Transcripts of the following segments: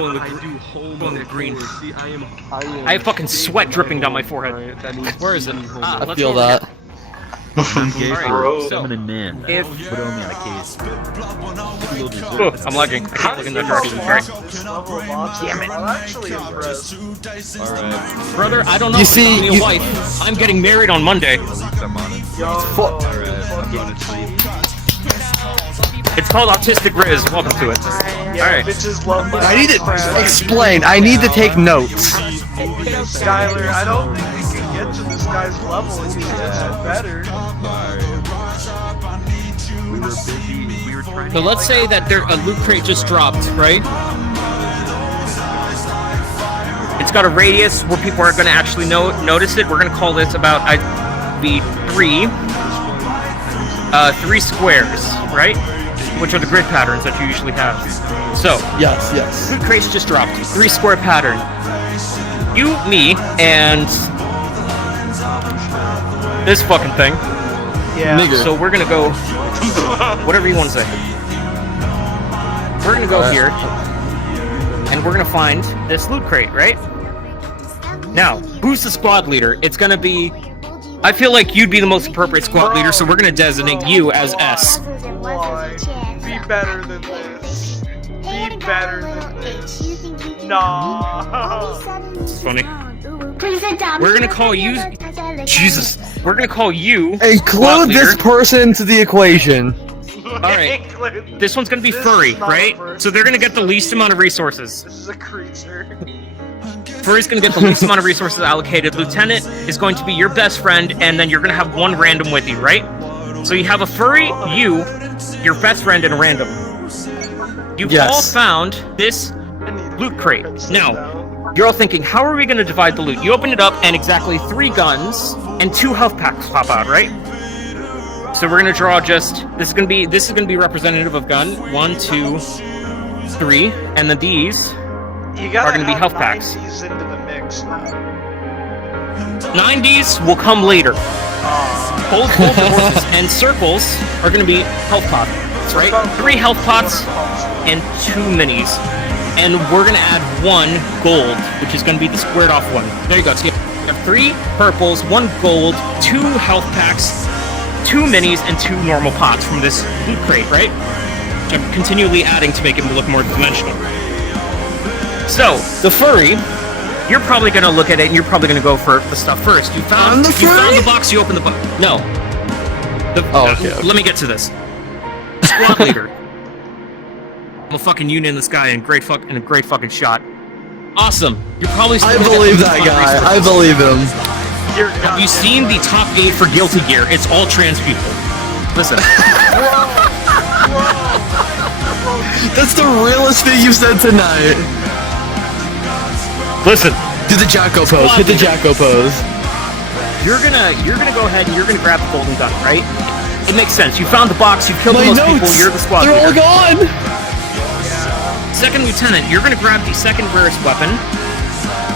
going with, I do home going with green. See, I have fucking sweat dripping down my forehead. Where is it? Ah, I let's feel go over that. I'm gay Alright, for so, feminine men. if- Put only on a case. Oh, I'm lagging. I can't look in that direction. Alright. Damn it. I'm actually impressed. Alright. Brother, I don't know You if see, I'm a you- wife. I'm getting married on Monday. Yo, Alright, I'm going to sleep. It's called Autistic Riz. Welcome to it. yeah, Alright. bitches love my I need to friend. explain. I need to take notes. Skyler, I don't think we can get to this guy's level and he gets better. We were busy. We were trying So let's say that a loot crate just dropped, right? It's got a radius where people are going to actually notice it. We're going to call this about three squares, right? Which are the grid patterns that you usually have. So, Yes. loot crates just dropped. 3 square pattern. You, me, and this fucking thing. Yeah. Nigger. So we're gonna go, whatever you want to say. We're gonna go here, and we're gonna find this loot crate, right? Now, who's the squad leader? It's gonna be, I feel like you'd be the most appropriate squad leader, so we're gonna designate you as S. Why? Be better than this. Be better than this. Nah. It's funny. We're gonna call you, Jesus, we're gonna call you squad Include leader. this person to the equation. Alright, this one's gonna be furry, right? So they're gonna get the least amount of resources. This is a creature. Furry's gonna get the least amount of resources allocated. Lieutenant is going to be your best friend, and then you're gonna have one random with you, right? So you have a furry, you, your best friend, and a random. You've Yes. all found this loot crate. Now, you're all thinking, how are we gonna divide the loot? You open it up, and exactly 3 guns and 2 health packs pop out, right? So we're gonna draw just, this is gonna be representative of gun 1, 2, 3, and then these You are gotta gonna be have health packs. 90s into the mix now. 90s will come later. Hold the horses, and circles are gonna be health pots, right? 3 health pots and 2 minis. And we're gonna add 1 gold, which is gonna be the squared off one. There you go. So you have 3 purples, 1 gold, 2 health packs, 2 minis, and 2 normal pots from this loot crate, right? Which I'm continually adding to make it look more dimensional. So, the furry, you're probably gonna look at it and you're probably gonna go for the stuff first. You found the box, you open the box. No. Okay. Let me get to this. Squad leader. I'm a fucking unit in this guy and a great fucking shot. Awesome. You're probably still I gonna believe get that the guy. resources. I believe him. Have you seen the top 8 for Guilty Gear? It's all trans people. Listen. That's the realest thing you've said tonight. Listen. Do the Jacko pose. Hit the Jacko pose. You're gonna go ahead and you're gonna grab the golden gun, right? It makes sense. You found the box, you killed the My most people, notes. you're the squad They're all leader. gone. Second lieutenant, you're gonna grab the second rarest weapon.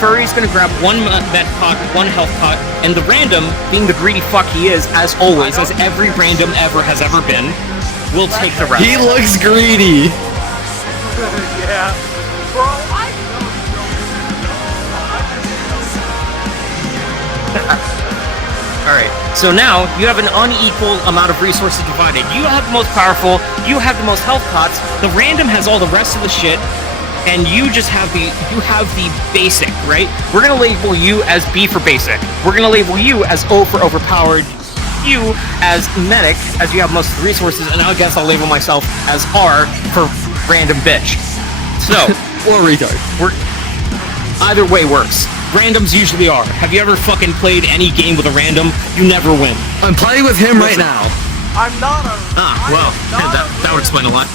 Furry's gonna grab 1 med pot, 1 health pot, and the random, being the greedy fuck he is, as always, as every random ever has ever been, will take the rest. He looks greedy. Yeah. Bro, I Alright, so now you have an unequal amount of resources divided. You have the most powerful, you have the most health pots, the random has all the rest of the shit, and you just have the basic, right? We're gonna label you as B for basic. We're gonna label you as O for overpowered, you as medic, as you have most of the resources, and I guess I'll label myself as R for random bitch. So, Or retard. either way works. Randoms usually are. Have you ever fucking played any game with a random? You never win. I'm playing with him right now. I'm not a. Well, that would explain a lot.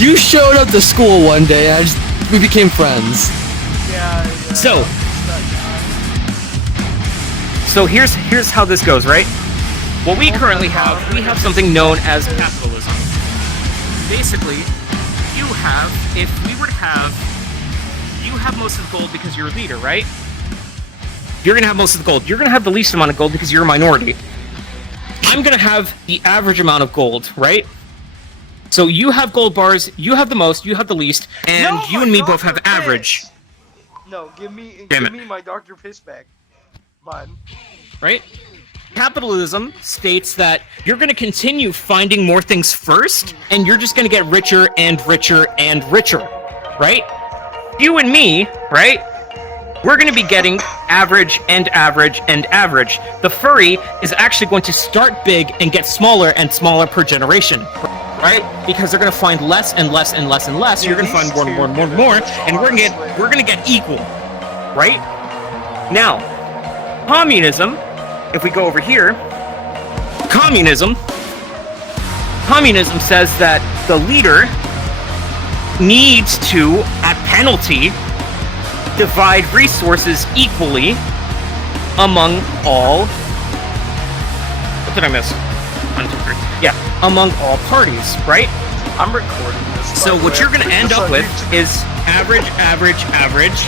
You showed up to school one day and we became friends. Yeah. So here's how this goes, right? What we currently have, we have something known as capitalism. Basically, you have most of the gold because you're a leader, right? You're gonna have most of the gold. You're gonna have the least amount of gold because you're a minority. I'm gonna have the average amount of gold, right? So you have gold bars, you have the most, you have the least, and No, you my and me both Dr. have average, Piss. No, give me Damn my Dr. Piss back. Fine. right? Capitalism states that you're going to continue finding more things first, and you're just going to get richer and richer and richer, right? You and me, right? We're going to be getting average and average and average. The furry is actually going to start big and get smaller and smaller per generation, right? Because they're going to find less and less and less and less. You're going to find more and more and more and more, and we're going to get equal, right? Now, communism, if we go over here, communism says that the leader needs to, at penalty, divide resources equally among all. What did I miss? 1, 2, 3. Yeah, among all parties, right? I'm recording this. So what you're going to end up with is average, average, average.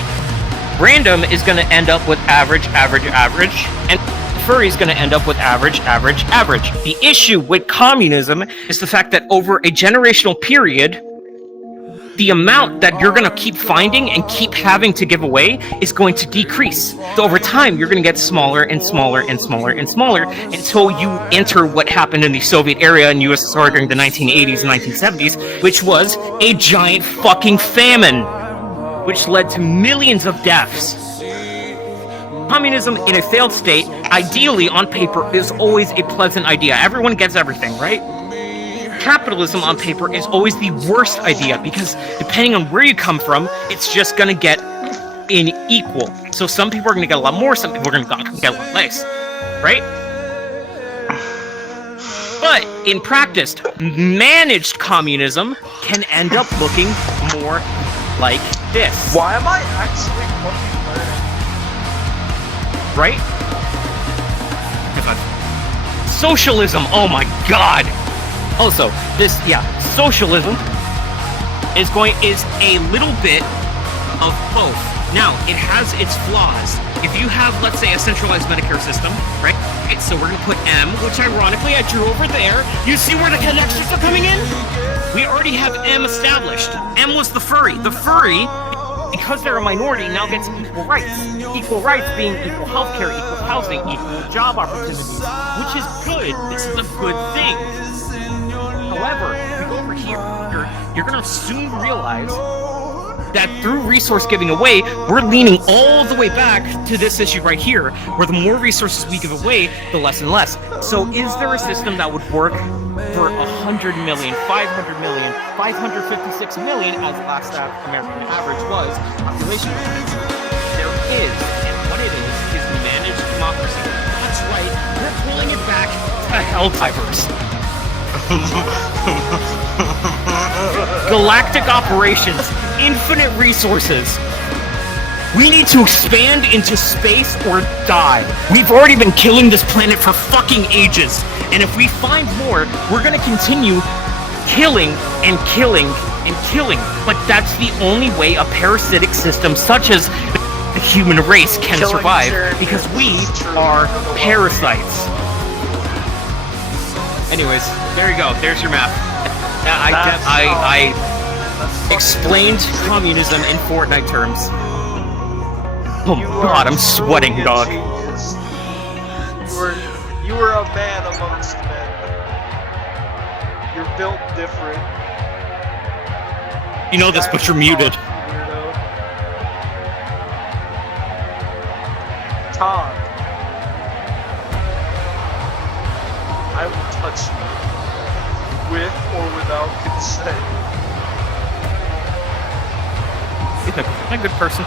Random is going to end up with average, average, average, and furry is going to end up with average, average, average. The issue with communism is the fact that over a generational period, the amount that you're going to keep finding and keep having to give away is going to decrease. So over time, you're going to get smaller and smaller and smaller and smaller until you enter what happened in the Soviet era and USSR during the 1980s and 1970s, which was a giant fucking famine, which led to millions of deaths. Communism in a failed state, ideally on paper, is always a pleasant idea. Everyone gets everything, right? Capitalism on paper is always the worst idea because depending on where you come from, it's just gonna get unequal. So some people are gonna get a lot more, some people are gonna get a lot less, right? But in practice, managed communism can end up looking more like this. Why am I actually fucking learning? Right? Socialism, oh my god! Also, this, socialism is a little bit of both. Now, it has its flaws. If you have, let's say, a centralized Medicare system, right? So we're gonna put M, which ironically I drew over there. You see where the connections are coming in? We already have M established. M was the furry. The furry, because they're a minority, now gets equal rights. Equal rights being equal healthcare, equal housing, equal job opportunities, which is good. This is a good thing. However, if we go over here, you're gonna soon realize that through resource giving away, we're leaning all the way back to this issue right here, where the more resources we give away, the less and less. So is there a system that would work for 100 million, 500 million, 556 million, as last American average was, population? There is, and what it is managed democracy. That's right, we're pulling it back to Helldivers. Galactic operations, infinite resources. We need to expand into space or die. We've already been killing this planet for fucking ages. And if we find more, we're gonna continue killing and killing and killing. But that's the only way a parasitic system such as the human race can survive, because we are parasites. Anyways, there you go. There's your map. I explained communism in Fortnite terms. Oh god, I'm sweating, dog. You were a man amongst men. You're built different. You know this, but you're muted. Weirdo. Todd, I will touch you with or without consent. He's a good person.